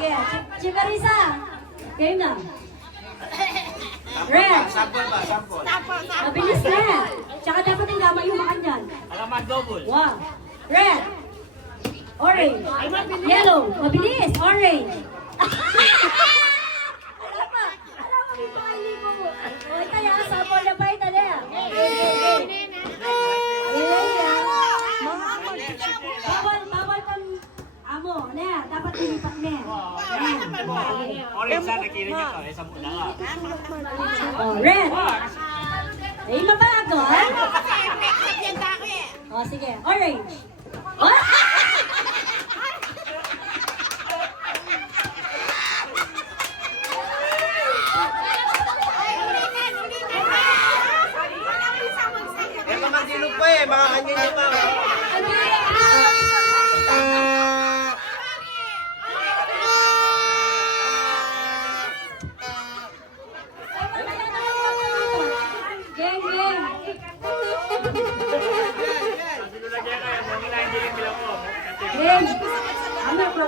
Sige, Chimarisa. Game na. Red. Sample ba? Sample. Mabilis red. Tsaka dapat yung lamang yung makan dyan. Alaman double. Wow. Red. Orange. Yellow. Mabilis. Orange. Wala pa. Alam mo, dito ay libo mo. O, ito yan. Sample na pa ito na. Bawal pang amo. Na, dapat ilipat na. Orange sana kira niya to. Isa muna nga. Oh, red. Eh, mabago, ha? Oh, sige. Orange. Oh! Eh, mga silog pa eh. Mga kanya niya pa. Game, game. Game. Ano po?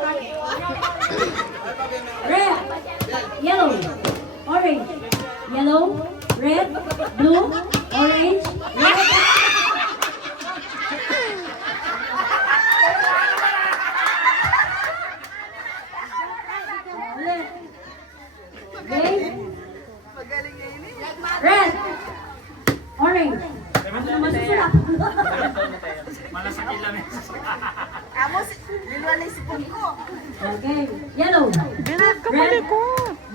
Red, yellow, orange, yellow, red, blue, orange, red. Game. Red, orange. Ano naman susulap? Malasakit lang eh. Okay. Yellow. Red.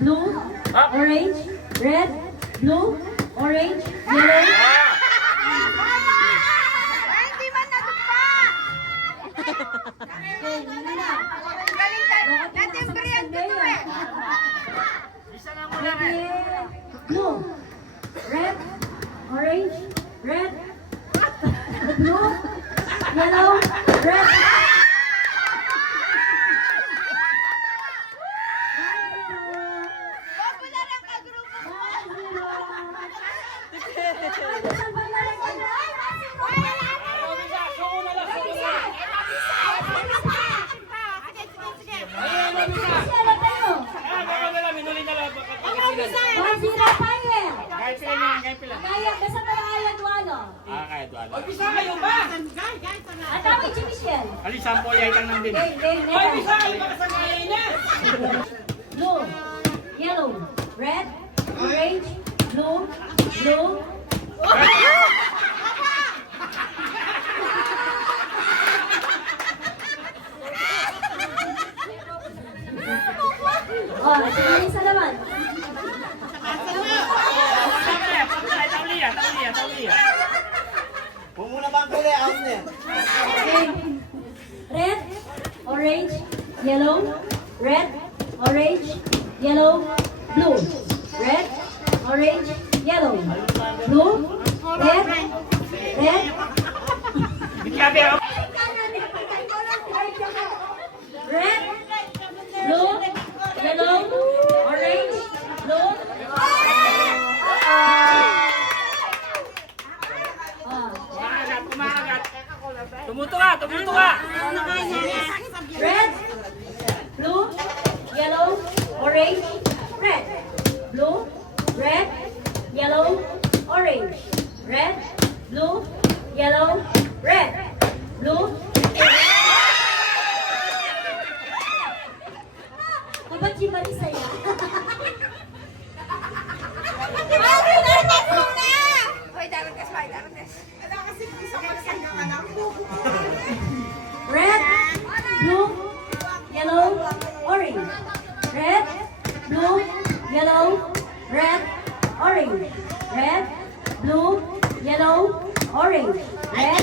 Blue. Orange. Red. Blue. Orange. Yellow. Okay, hindi na. Ready? Blue. Red. Orange. Red. Blue. Yellow. Red. Ali, sampo yay kang nandun. Blue, yellow, red, orange, blue, blue. Oh, sige, isa naman. Pumuna bang pili? Out na. Okay. Red, orange, yellow, red, orange, yellow, blue. Red, orange, yellow, blue, red, red. Red, blue, yellow, orange, blue. Tumuto ka! Tumuto ka! Red, blue, yellow, orange, red. Blue, red, yellow, orange. Red, blue, yellow, red. Blue. Ba't si Marisa yan? Red, blue, yellow, orange. Red, blue, yellow, red, orange. Red, blue, yellow, orange. Red,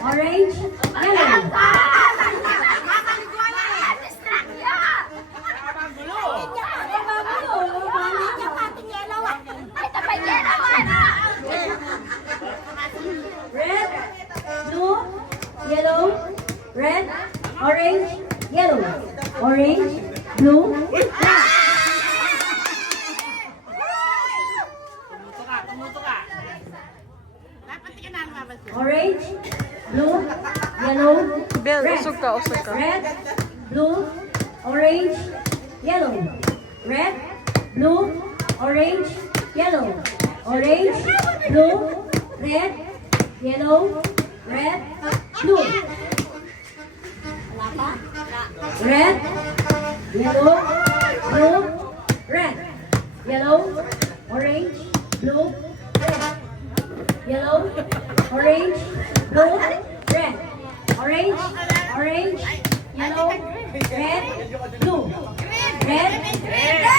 orange, yellow. Red, blue, yellow, red, orange, yellow, orange, blue, red. Tumuto ka! Orange, blue, yellow, Bel, red. usog ka, usog ka. Red, blue, orange, yellow, red, blue, orange, yellow, orange, blue, red, yellow, red, blue. Wala pa? Red, yellow, blue, red, yellow, orange, blue, red, yellow, orange, blue, red, orange, orange, yellow, red, blue, red, blue,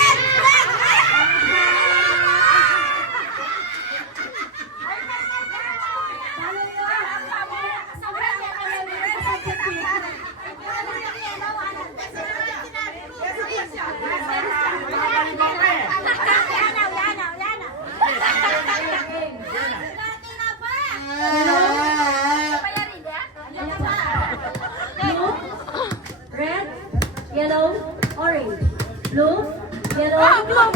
red, yellow, orange, blue, yellow,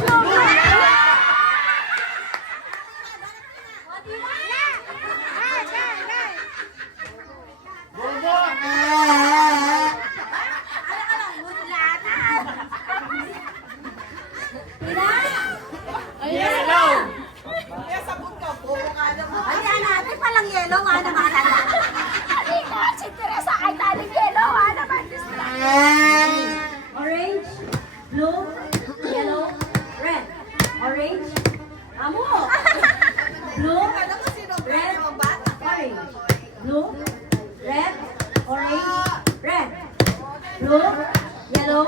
Yellow! Ayan natin palang yellow, naman. Si Teresa ay taling yellow, naman. orange, blue, yellow, red, orange, amo, blue, red, orange, blue, red, orange, red, blue, yellow,